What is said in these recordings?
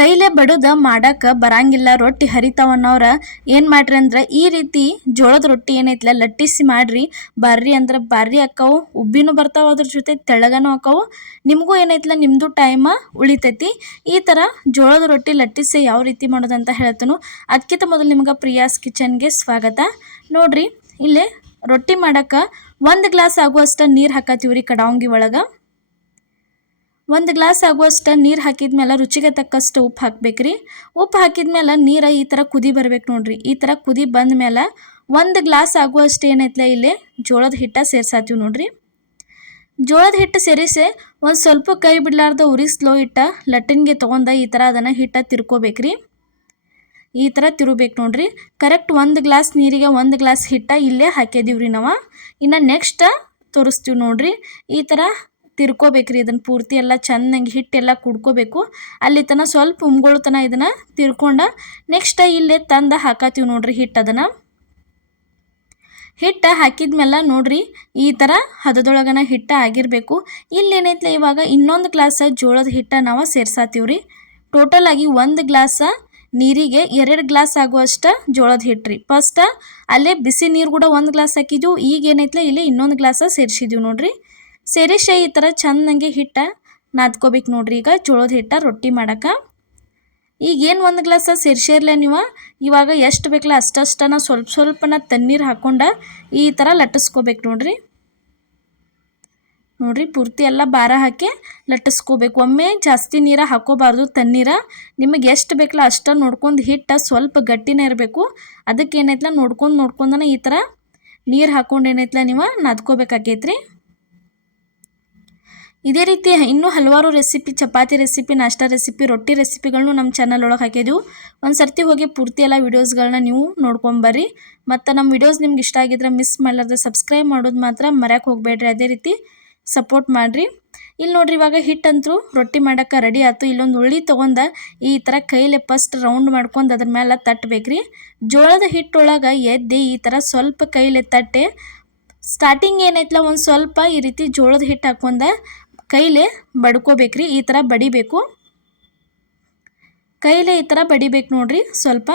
ಕೈಲೇ ಬಡದ ಮಾಡಕ್ಕೆ ಬರಂಗಿಲ್ಲ, ರೊಟ್ಟಿ ಹರಿತಾವನ್ನೋರ ಏನು ಮಾಡ್ರಿ ಅಂದ್ರೆ ಈ ರೀತಿ ಜೋಳದ ರೊಟ್ಟಿ ಏನೈತಲ್ಲ ಲಟ್ಟಿಸಿ ಮಾಡ್ರಿ. ಬರ್ರಿ ಅಂದ್ರೆ ಬರ್ರಿ ಅಕ್ಕವು, ಉಬ್ಬಿನೂ ಬರ್ತಾವ, ಅದ್ರ ಜೊತೆ ತೆಳ್ಳಗನೂ ಅಕ್ಕವು. ನಿಮಗೂ ಏನೈತಲ್ಲ ನಿಮ್ಮದು ಟೈಮ ಉಳಿತೈತಿ. ಈ ಥರ ಜೋಳದ ರೊಟ್ಟಿ ಲಟ್ಟಿಸಿ ಯಾವ ರೀತಿ ಮಾಡೋದಂತ ಹೇಳ್ತಾನು. ಅದಕ್ಕಿಂತ ಮೊದಲು ನಿಮ್ಗೆ ಪ್ರಿಯಾಸ್ ಕಿಚನ್ಗೆ ಸ್ವಾಗತ. ನೋಡ್ರಿ ಇಲ್ಲೇ ರೊಟ್ಟಿ ಮಾಡಕ್ಕೆ 1 ಗ್ಲಾಸ್ ಆಗುವಷ್ಟು ನೀರು ಹಾಕತ್ತೀವ್ರಿ ಕಡಾವಂಗಿ ಒಳಗೆ. 1 ಗ್ಲಾಸ್ ಆಗುವಷ್ಟು ನೀರು ಹಾಕಿದ್ಮೇಲೆ ರುಚಿಗೆ ತಕ್ಕಷ್ಟು ಉಪ್ಪು ಹಾಕ್ಬೇಕ್ರಿ. ಉಪ್ಪು ಹಾಕಿದ್ಮೇಲೆ ನೀರು ಈ ಥರ ಕುದಿ ಬರ್ಬೇಕು ನೋಡ್ರಿ. ಈ ಥರ ಕುದಿ ಬಂದಮೇಲೆ 1 ಗ್ಲಾಸ್ ಆಗುವಷ್ಟು ಏನೈತಲ್ಲ ಇಲ್ಲಿ ಜೋಳದ ಹಿಟ್ಟು ಸೇರ್ಸಾತೀವಿ ನೋಡ್ರಿ. ಜೋಳದ ಹಿಟ್ಟು ಸೇರಿಸಿ ಒಂದು ಸ್ವಲ್ಪ ಕೈ ಬಿಡಲಾರ್ದ ಉರಿ ಸ್ಲೋ ಇಟ್ಟ ಲಟ್ಟಿನ್ಗೆ ತೊಗೊಂಡು ಈ ಥರ ಅದನ್ನು ಹಿಟ್ಟು ತಿರ್ಕೋಬೇಕ್ರಿ. ಈ ಥರ ತಿರುಬೇಕು ನೋಡ್ರಿ. ಕರೆಕ್ಟ್ 1 ಗ್ಲಾಸ್ ನೀರಿಗೆ 1 ಗ್ಲಾಸ್ ಹಿಟ್ಟು ಇಲ್ಲೇ ಹಾಕಿದೀವ್ರಿ ನಾವು. ಇನ್ನು ನೆಕ್ಸ್ಟ್ ತೋರಿಸ್ತೀವಿ ನೋಡ್ರಿ. ಈ ಥರ ತಿರ್ಕೋಬೇಕ್ರಿ. ಇದನ್ನು ಪೂರ್ತಿ ಎಲ್ಲ ಚೆನ್ನಾಗಿ ಹಿಟ್ಟೆಲ್ಲ ಕುಡ್ಕೋಬೇಕು. ಅಲ್ಲಿ ತನಕ ಸ್ವಲ್ಪ ಉಮ್ಗೊಳ್ತನ ಇದನ್ನು ತಿರ್ಕೊಂಡು ನೆಕ್ಸ್ಟ್ ಇಲ್ಲೇ ತಂದು ಹಾಕತ್ತೀವಿ ನೋಡ್ರಿ ಹಿಟ್ಟು. ಅದನ್ನು ಹಿಟ್ಟು ಹಾಕಿದ್ಮೇಲೆ ನೋಡ್ರಿ ಈ ಥರ ಹದದೊಳಗನ ಹಿಟ್ಟು ಆಗಿರಬೇಕು. ಇಲ್ಲೇನೈತಲ್ಲ ಇವಾಗ ಇನ್ನೊಂದು ಗ್ಲಾಸ್ ಜೋಳದ ಹಿಟ್ಟು ನಾವು ಸೇರ್ಸಾತೀವ್ರಿ. ಟೋಟಲ್ ಆಗಿ 1 ಗ್ಲಾಸ್ ನೀರಿಗೆ 2 ಗ್ಲಾಸ್ ಆಗುವಷ್ಟು ಜೋಳದ ಹಿಟ್ಟು ರೀ. ಫಸ್ಟ್ ಅಲ್ಲೇ ಬಿಸಿ ನೀರು ಕೂಡ 1 ಗ್ಲಾಸ್ ಹಾಕಿದ್ವು. ಈಗ ಏನೈತಲ್ಲ ಇಲ್ಲಿ ಇನ್ನೊಂದು ಗ್ಲಾಸ್ ಸೇರಿಸಿದ್ವಿ ನೋಡ್ರಿ. ಸೇರಿಸಿ ಈ ಥರ ಚೆನ್ನಾಗಿ ಹಿಟ್ಟು ನಾದ್ಕೋಬೇಕು ನೋಡ್ರಿ. ಈಗ ಜೋಳದ ಹಿಟ್ಟು ರೊಟ್ಟಿ ಮಾಡಕ್ಕೆ ಈಗೇನು 1 ಗ್ಲಾಸ್ ಸೇರಿಸಿರ್ಲೆ ನೀವು, ಇವಾಗ ಎಷ್ಟು ಬೇಕಲ್ಲ ಅಷ್ಟಷ್ಟನ ಸ್ವಲ್ಪನ ತಣ್ಣೀರು ಹಾಕ್ಕೊಂಡು ಈ ಥರ ಲಟ್ಟಿಸ್ಕೋಬೇಕು ನೋಡ್ರಿ. ನೋಡ್ರಿ ಪೂರ್ತಿ ಎಲ್ಲ ಭಾರ ಹಾಕಿ ಲಟ್ಟಿಸ್ಕೋಬೇಕು. ಒಮ್ಮೆ ಜಾಸ್ತಿ ನೀರು ಹಾಕೋಬಾರ್ದು, ತಣ್ಣೀರ ನಿಮಗೆ ಎಷ್ಟು ಬೇಕಲ್ಲ ಅಷ್ಟು ನೋಡ್ಕೊಂಡು ಹಿಟ್ಟು ಸ್ವಲ್ಪ ಗಟ್ಟಿನೇ ಇರಬೇಕು. ಅದಕ್ಕೆ ಏನೈತಲ್ಲ ನೋಡ್ಕೊಂಡನ ಈ ಥರ ನೀರು ಹಾಕ್ಕೊಂಡು ಏನೈತಲ್ಲ ನೀವು ನಾದ್ಕೋಬೇಕಾಗೈತ್ರಿ. ಇದೇ ರೀತಿ ಇನ್ನೂ ಹಲವಾರು ರೆಸಿಪಿ, ಚಪಾತಿ ರೆಸಿಪಿ, ನಾಷ್ಟಾ ರೆಸಿಪಿ, ರೊಟ್ಟಿ ರೆಸಿಪಿಗಳನ್ನು ನಮ್ಮ ಚಾನಲ್ ಒಳಗೆ ಹಾಕಿದ್ವು. ಒಂದು ಸರ್ತಿ ಹೋಗಿ ಪೂರ್ತಿ ಎಲ್ಲ ವೀಡಿಯೋಸ್ಗಳನ್ನ ನೀವು ನೋಡ್ಕೊಂಬರ್ರಿ. ಮತ್ತು ನಮ್ಮ ವೀಡಿಯೋಸ್ ನಿಮ್ಗೆ ಇಷ್ಟ ಆಗಿದ್ರೆ ಮಿಸ್ ಮಾಡಲಾರ್ದೆ ಸಬ್ಸ್ಕ್ರೈಬ್ ಮಾಡೋದು ಮಾತ್ರ ಮರ್ಯಾಕೆ ಹೋಗಬೇಡ್ರಿ. ಅದೇ ರೀತಿ ಸಪೋರ್ಟ್ ಮಾಡಿರಿ. ಇಲ್ಲಿ ನೋಡ್ರಿ ಇವಾಗ ಹಿಟ್ಟಂತೂ ರೊಟ್ಟಿ ಮಾಡೋಕ್ಕೆ ರೆಡಿ ಆಯ್ತು. ಇಲ್ಲೊಂದು ಉಳ್ಳಿ ತೊಗೊಂಡು ಈ ಥರ ಕೈಲೇ ಫಸ್ಟ್ ರೌಂಡ್ ಮಾಡ್ಕೊಂಡು ಅದ್ರ ಮೇಲೆ ತಟ್ಟಬೇಕ್ರಿ. ಜೋಳದ ಹಿಟ್ಟೊಳಗೆ ಎದ್ದು ಈ ಥರ ಸ್ವಲ್ಪ ಕೈಲೇ ತಟ್ಟೆ ಸ್ಟಾರ್ಟಿಂಗ್ ಏನೈತಲ್ಲ ಒಂದು ಸ್ವಲ್ಪ ಈ ರೀತಿ ಜೋಳದ ಹಿಟ್ಟು ಹಾಕ್ಕೊಂಡು ಕೈಲೇ ಬಡ್ಕೋಬೇಕ್ರಿ. ಈ ಥರ ಬಡಿಬೇಕು, ಕೈಲೇ ಈ ಥರ ಬಡಿಬೇಕು ನೋಡ್ರಿ. ಸ್ವಲ್ಪ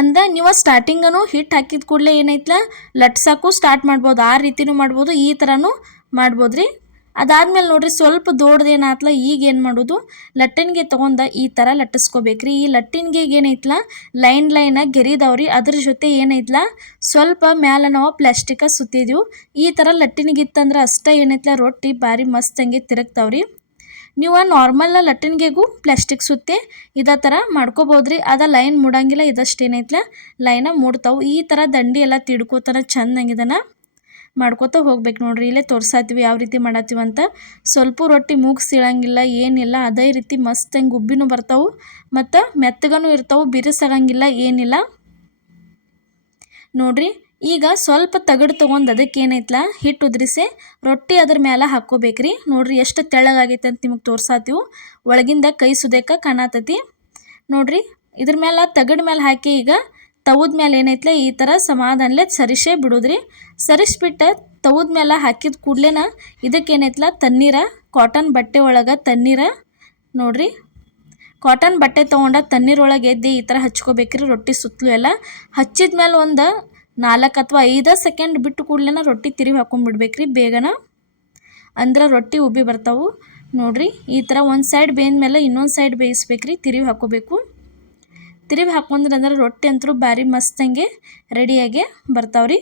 ಅಂದ ನೀವು ಸ್ಟಾರ್ಟಿಂಗನು ಹಿಟ್ಟು ಹಾಕಿದ ಕೂಡಲೇ ಏನೈತಲ್ಲ ಲಟ್ಸಕ್ಕೂ ಸ್ಟಾರ್ಟ್ ಮಾಡ್ಬೋದು, ಆ ರೀತಿನೂ ಮಾಡ್ಬೋದು, ಈ ಥರನೂ ಮಾಡ್ಬೋದ್ರಿ. ಅದಾದ್ಮೇಲೆ ನೋಡ್ರಿ ಸ್ವಲ್ಪ ದೊಡ್ಡದೇನಾತ್ಲ ಈಗ ಏನು ಮಾಡೋದು, ಲಟ್ಟಿನ್ಗೆ ತೊಗೊಂಡು ಈ ಥರ ಲಟ್ಟಿಸ್ಕೋಬೇಕ್ರಿ. ಈ ಲಟ್ಟಿನ್ಗೆ ಏನೈತಲ್ಲ ಲೈನ್ ಗೆರಿದವ್ರಿ. ಅದ್ರ ಜೊತೆ ಏನೈತಲ್ಲ ಸ್ವಲ್ಪ ಮ್ಯಾಲೆ ನಾವು ಪ್ಲಾಸ್ಟಿಕ ಸುತ್ತಿದೀವಿ. ಈ ಥರ ಲಟ್ಟಿನ್ಗಿತ್ತಂದ್ರೆ ಅಷ್ಟೇ ಏನೈತಲ್ಲ ರೊಟ್ಟಿ ಭಾರಿ ಮಸ್ತಂಗೆ ತಿರುಗ್ತಾವ್ರಿ. ನೀವು ನಾರ್ಮಲ್ ಲಟ್ಟಿನ್ಗೆಗೂ ಪ್ಲಾಸ್ಟಿಕ್ ಸುತ್ತಿ ಇದೇ ಥರ ಮಾಡ್ಕೋಬೋದ್ರಿ. ಅದ ಲೈನ್ ಮೂಡಂಗಿಲ್ಲ, ಇದಷ್ಟೇನೈತಲ್ಲ ಲೈನ ಮೂಡ್ತಾವೆ. ಈ ಥರ ದಂಡಿ ಎಲ್ಲ ತಿಡ್ಕೋತಾರ ಚೆನ್ನಾಗಿದನ ಮಾಡ್ಕೋತ ಹೋಗ್ಬೇಕು ನೋಡ್ರಿ. ಇಲ್ಲೇ ತೋರ್ಸಾತೀವಿ ಯಾವ ರೀತಿ ಮಾಡತ್ತೀವಿ ಅಂತ. ಸ್ವಲ್ಪ ರೊಟ್ಟಿ ಮೂಗ್ಸಿಳಂಗಿಲ್ಲ ಏನಿಲ್ಲ, ಅದೇ ರೀತಿ ಮಸ್ತಂಗೆ ಉಬ್ಬಿನೂ ಬರ್ತಾವೆ ಮತ್ತು ಮೆತ್ತಗನೂ ಇರ್ತಾವೆ, ಬಿರುಸಾಗಂಗಿಲ್ಲ ಏನಿಲ್ಲ ನೋಡ್ರಿ. ಈಗ ಸ್ವಲ್ಪ ತಗಡು ತೊಗೊಂಡು ಅದಕ್ಕೆ ಏನೈತಲ್ಲ ಹಿಟ್ಟು ಉದ್ರಿಸಿ ರೊಟ್ಟಿ ಅದ್ರ ಮೇಲೆ ಹಾಕ್ಕೋಬೇಕ್ರಿ. ನೋಡ್ರಿ ಎಷ್ಟು ತೆಳ್ಳಗಾಗೈತೆ ಅಂತ ನಿಮಗೆ ತೋರ್ಸಾತೀವಿ. ಒಳಗಿಂದ ಕೈ ಸುದೇಕ ಕಾಣತತಿ ನೋಡ್ರಿ. ಇದ್ರ ಮೇಲೆ ತಗಡ್ ಮೇಲೆ ಹಾಕಿ ಈಗ ತವದ ಮೇಲೆ ಏನೈತಲ್ಲ ಈ ಥರ ಸಮಾಧಾನಲೆ ಸರಿಸೇ ಬಿಡೋದ್ರಿ. ಸರಿಸ್ಬಿಟ್ಟು ತವದ ಮೇಲೆ ಹಾಕಿದ ಕೂಡ್ಲೇನ ಇದಕ್ಕೆ ಏನೈತಲ್ಲ ತಣ್ಣೀರ, ಕಾಟನ್ ಬಟ್ಟೆ ಒಳಗೆ ತಣ್ಣೀರ ನೋಡ್ರಿ, ಕಾಟನ್ ಬಟ್ಟೆ ತೊಗೊಂಡು ತಣ್ಣೀರೊಳಗೆ ಎದ್ದು ಈ ಥರ ಹಚ್ಕೋಬೇಕ್ರಿ. ರೊಟ್ಟಿ ಸುತ್ತಲೂ ಎಲ್ಲ ಹಚ್ಚಿದ ಮೇಲೆ ಒಂದು 4 ಅಥವಾ 5 ಸೆಕೆಂಡ್ ಬಿಟ್ಟು ಕೂಡ್ಲೇನ ರೊಟ್ಟಿ ತಿರುವಿ ಹಾಕೊಂಡ್ಬಿಡ್ಬೇಕ್ರಿ ಬೇಗನ, ಅಂದ್ರೆ ರೊಟ್ಟಿ ಉಬ್ಬಿ ಬರ್ತಾವೆ ನೋಡ್ರಿ. ಈ ಥರ ಒಂದು ಸೈಡ್ ಬೇಯ್ದ್ಮೇಲೆ ಇನ್ನೊಂದು ಸೈಡ್ ಬೇಯಿಸ್ಬೇಕ್ರಿ, ತಿರುವಿ ಹಾಕೋಬೇಕು. ತಿರುವಿ ಹಾಕೊಂಡ್ರೆ ಅಂದ್ರೆ ರೊಟ್ಟಿ ಅಂತೂ ಭಾರಿ ಮಸ್ತಂಗೆ ರೆಡಿಯಾಗಿ ಬರ್ತಾವ್ರಿ.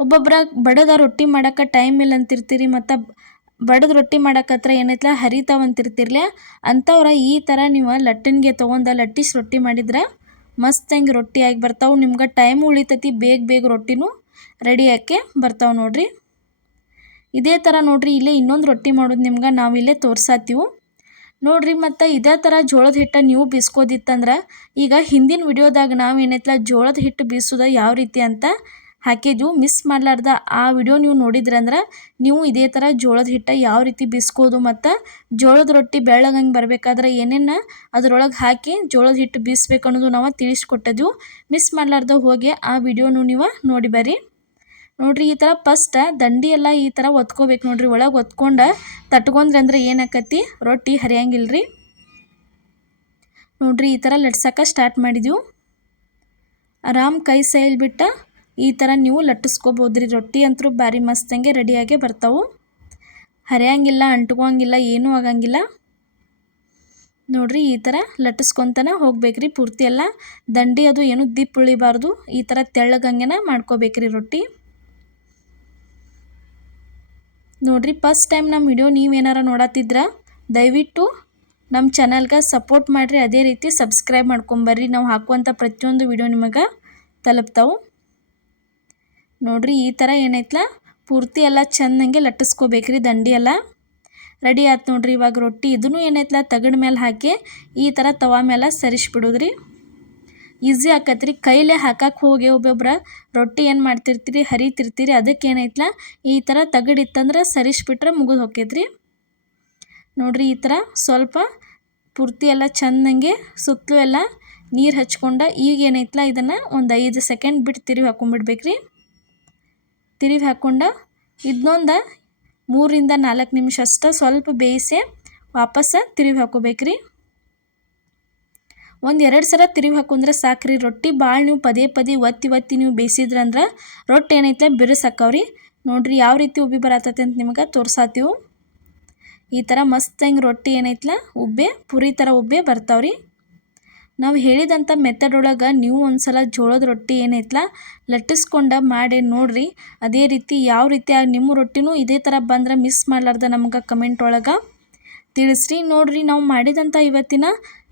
ಒಬ್ಬೊಬ್ಬರ ಬಡದ ರೊಟ್ಟಿ ಮಾಡೋಕೆ ಟೈಮ್ ಇಲ್ಲ ಅಂತಿರ್ತೀರಿ, ಮತ್ತು ಬಡದ ರೊಟ್ಟಿ ಮಾಡೋಕತ್ರ ಏನೈತಲ್ಲ ಹರಿತಾವಂತಿರ್ತಿರ್ಲ ಅಂಥವ್ರ ಈ ಥರ ನೀವು ಲಟ್ಟಿನ್ಗೆ ತೊಗೊಂಡು ಲಟ್ಟಿಸಿ ರೊಟ್ಟಿ ಮಾಡಿದ್ರೆ ಮಸ್ತಂಗೆ ರೊಟ್ಟಿ ಆಗಿ ಬರ್ತಾವೆ. ನಿಮ್ಗೆ ಟೈಮು ಉಳಿತೈತಿ, ಬೇಗ ರೊಟ್ಟಿನೂ ರೆಡಿ ಆಕೆ ಬರ್ತಾವೆ ನೋಡ್ರಿ. ಇದೇ ಥರ ನೋಡ್ರಿ ಇಲ್ಲೇ ಇನ್ನೊಂದು ರೊಟ್ಟಿ ಮಾಡೋದು ನಿಮ್ಗೆ ನಾವಿಲ್ಲೇ ತೋರ್ಸಾತೀವಿ ನೋಡ್ರಿ. ಮತ್ತು ಇದೇ ಥರ ಜೋಳದ ಹಿಟ್ಟು ನೀವು ಬೀಸ್ಕೋದಿತ್ತಂದ್ರೆ ಈಗ ಹಿಂದಿನ ವಿಡಿಯೋದಾಗ ನಾವು ಏನೈತಲ್ಲ ಜೋಳದ ಹಿಟ್ಟು ಬೀಸೋದು ಯಾವ ರೀತಿ ಅಂತ ಹಾಕಿದ್ವು. ಮಿಸ್ ಮಾಡಲಾರ್ದ ಆ ವಿಡಿಯೋ ನೀವು ನೋಡಿದ್ರಂದ್ರೆ ನೀವು ಇದೇ ಥರ ಜೋಳದ ಹಿಟ್ಟು ಯಾವ ರೀತಿ ಬೀಸ್ಕೋದು ಮತ್ತು ಜೋಳದ ರೊಟ್ಟಿ ಬೆಳ್ಳಗಂಗೆ ಬರಬೇಕಾದ್ರೆ ಏನೇನು ಅದರೊಳಗೆ ಹಾಕಿ ಜೋಳದ ಹಿಟ್ಟು ಬೀಸ್ಬೇಕು ಅನ್ನೋದು ನಾವು ತಿಳಿಸ್ಕೊಟ್ಟಿದ್ವು. ಮಿಸ್ ಮಾಡಲಾರ್ದ ಹೋಗಿ ಆ ವಿಡಿಯೋನು ನೀವು ನೋಡಿ ಬರ್ರಿ. ನೋಡಿರಿ ಈ ಥರ ಫಸ್ಟ್ ದಂಡಿ ಎಲ್ಲ ಈ ಥರ ಒತ್ಕೋಬೇಕು ನೋಡಿರಿ. ಒಳಗೆ ಒತ್ಕೊಂಡು ತಟ್ಕೊಂಡ್ರಿ ಅಂದ್ರೆ ಏನಾಕತಿ ರೊಟ್ಟಿ ಹರಿಯಂಗಿಲ್ಲ ರೀ. ನೋಡಿರಿ ಈ ಥರ ಲಟ್ಸಕ್ಕೆ ಸ್ಟಾರ್ಟ್ ಮಾಡಿದೆವು. ಆರಾಮ್ ಕೈ ಸೈಲ್ ಬಿಟ್ಟು ಈ ಥರ ನೀವು ಲಟ್ಟಿಸ್ಕೋಬೋದು ರೀ. ರೊಟ್ಟಿ ಅಂತೂ ಭಾರಿ ಮಸ್ತಂಗೆ ರೆಡಿಯಾಗೇ ಬರ್ತಾವೆ. ಹರಿಯಂಗಿಲ್ಲ, ಅಂಟ್ಕೋಂಗಿಲ್ಲ, ಏನೂ ಆಗಂಗಿಲ್ಲ. ನೋಡಿರಿ ಈ ಥರ ಲಟ್ಟಿಸ್ಕೊತಾನೆ ಹೋಗ್ಬೇಕ್ರಿ. ಪೂರ್ತಿ ಎಲ್ಲ ದಂಡಿ ಅದು ಏನು ದಿಪ್ಪು ಉಳಿಬಾರ್ದು. ಈ ಥರ ತೆಳ್ಳಗಂಗೆನ ಮಾಡ್ಕೋಬೇಕ್ರಿ ರೊಟ್ಟಿ. ನೋಡಿರಿ ಫಸ್ಟ್ ಟೈಮ್ ನಮ್ಮ ವಿಡಿಯೋ ನೀವೇನಾರ ನೋಡತ್ತಿದ್ರೆ ದಯವಿಟ್ಟು ನಮ್ಮ ಚಾನಲ್ಗೆ ಸಪೋರ್ಟ್ ಮಾಡಿರಿ. ಅದೇ ರೀತಿ ಸಬ್ಸ್ಕ್ರೈಬ್ ಮಾಡ್ಕೊಂಬರ್ರಿ. ನಾವು ಹಾಕುವಂಥ ಪ್ರತಿಯೊಂದು ವಿಡಿಯೋ ನಿಮಗೆ ತಲುಪ್ತಾವೆ. ನೋಡಿರಿ ಈ ಥರ ಏನೈತಲ್ಲ ಪೂರ್ತಿ ಎಲ್ಲ ಚೆಂದಂಗೆ ಲಟ್ಟಿಸ್ಕೋಬೇಕ್ರಿ. ದಂಡಿ ಎಲ್ಲ ರೆಡಿ ಆಯ್ತು ನೋಡಿರಿ. ಇವಾಗ ರೊಟ್ಟಿ ಇದನ್ನು ಏನೈತಲ್ಲ ತಗಡ ಮೇಲೆ ಹಾಕಿ ಈ ಥರ ತವಾ ಮೇಲೆ ಸರಿಸ್ಬಿಡೋದ್ರಿ. ಈಸಿ ಆಕತ್ರಿ. ಕೈಲೇ ಹಾಕಕ್ಕೆ ಹೋಗಿ ಒಬ್ಬೊಬ್ರು ರೊಟ್ಟಿ ಏನು ಮಾಡ್ತಿರ್ತೀರಿ ಹರಿತಿರ್ತೀರಿ. ಅದಕ್ಕೆ ಏನೈತಲ್ಲ ಈ ಥರ ತಗಡಿತ್ತಂದ್ರೆ ಸರಿಸ್ಬಿಟ್ರೆ ಮುಗಿದು ಹೋಗ್ತೈತ್ರಿ. ನೋಡಿರಿ ಈ ಥರ ಸ್ವಲ್ಪ ಪೂರ್ತಿ ಎಲ್ಲ ಚೆಂದಂಗೆ ಸುತ್ತಲೂ ಎಲ್ಲ ನೀರು ಹಚ್ಕೊಂಡು ಈಗ ಏನೈತಲ್ಲ ಇದನ್ನು ಒಂದು 5 ಸೆಕೆಂಡ್ ಬಿಟ್ಟು ತಿರುವಿ ಹಾಕೊಂಡ್ಬಿಡ್ಬೇಕ್ರಿ. ತಿರುವಿ ಹಾಕ್ಕೊಂಡು ಇದನ್ನೊಂದು 3 ರಿಂದ 4 ನಿಮಿಷ ಅಷ್ಟೇ ಸ್ವಲ್ಪ ಬೇಯಿಸಿ ವಾಪಸ್ಸು ತಿರುವಿ ಹಾಕೋಬೇಕ್ರಿ. 1-2 ಸಲ ತಿರುವಿ ಹಾಕೊಂಡ್ರೆ ಸಾಕ್ರಿ. ರೊಟ್ಟಿ ಭಾಳ ನೀವು ಪದೇ ಪದೇ ಒತ್ತಿ ನೀವು ಬೇಯಿಸಿದ್ರಂದ್ರೆ ರೊಟ್ಟಿ ಏನೈತಲ್ಲ ಬಿರುಸಾಕವ್ರಿ. ನೋಡಿರಿ ಯಾವ ರೀತಿ ಉಬ್ಬಿ ಬರತ್ತೈತೆ ಅಂತ ನಿಮಗೆ ತೋರ್ಸಾತೀವಿ. ಈ ಥರ ಮಸ್ತ್ ಹೆಂಗೆ ರೊಟ್ಟಿ ಏನೈತಲ್ಲ ಉಬ್ಬೆ ಪುರಿ ಥರ ಉಬ್ಬೆ ಬರ್ತಾವ್ರಿ. ನಾವು ಹೇಳಿದಂಥ ಮೆಥಡ್ ಒಳಗೆ ನೀವು ಒಂದ್ಸಲ ಜೋಳದ ರೊಟ್ಟಿ ಏನೈತಲ್ಲ ಲಟ್ಟಿಸ್ಕೊಂಡು ಮಾಡಿ ನೋಡಿರಿ. ಅದೇ ರೀತಿ ಯಾವ ರೀತಿ ನಿಮ್ಮ ರೊಟ್ಟಿನೂ ಇದೇ ಥರ ಬಂದ್ರೆ ಮಿಸ್ ಮಾಡಲಾರ್ದ ನಮ್ಗೆ ಕಮೆಂಟ್ ಒಳಗೆ ತಿಳಿಸ್ರಿ. ನೋಡಿರಿ ನಾವು ಮಾಡಿದಂಥ ಇವತ್ತಿನ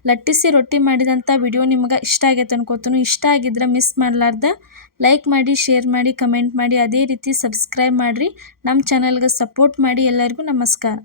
ಲಟ್ಟಿಸಿ ರೊಟ್ಟಿ ಮಾಡಿದಂಥ ವಿಡಿಯೋ ನಿಮ್ಗೆ ಇಷ್ಟ ಆಗೈತೆ ಅನ್ಕೋತೀನಿ. ಇಷ್ಟ ಆಗಿದ್ರೆ ಮಿಸ್ ಮಾಡಲಾರ್ದ ಲೈಕ್ ಮಾಡಿ, ಶೇರ್ ಮಾಡಿ, ಕಮೆಂಟ್ ಮಾಡಿ, ಅದೇ ರೀತಿ ಸಬ್ಸ್ಕ್ರೈಬ್ ಮಾಡಿರಿ. ನಮ್ಮ ಚಾನಲ್ಗೆ ಸಪೋರ್ಟ್ ಮಾಡಿ. ಎಲ್ಲರಿಗೂ ನಮಸ್ಕಾರ.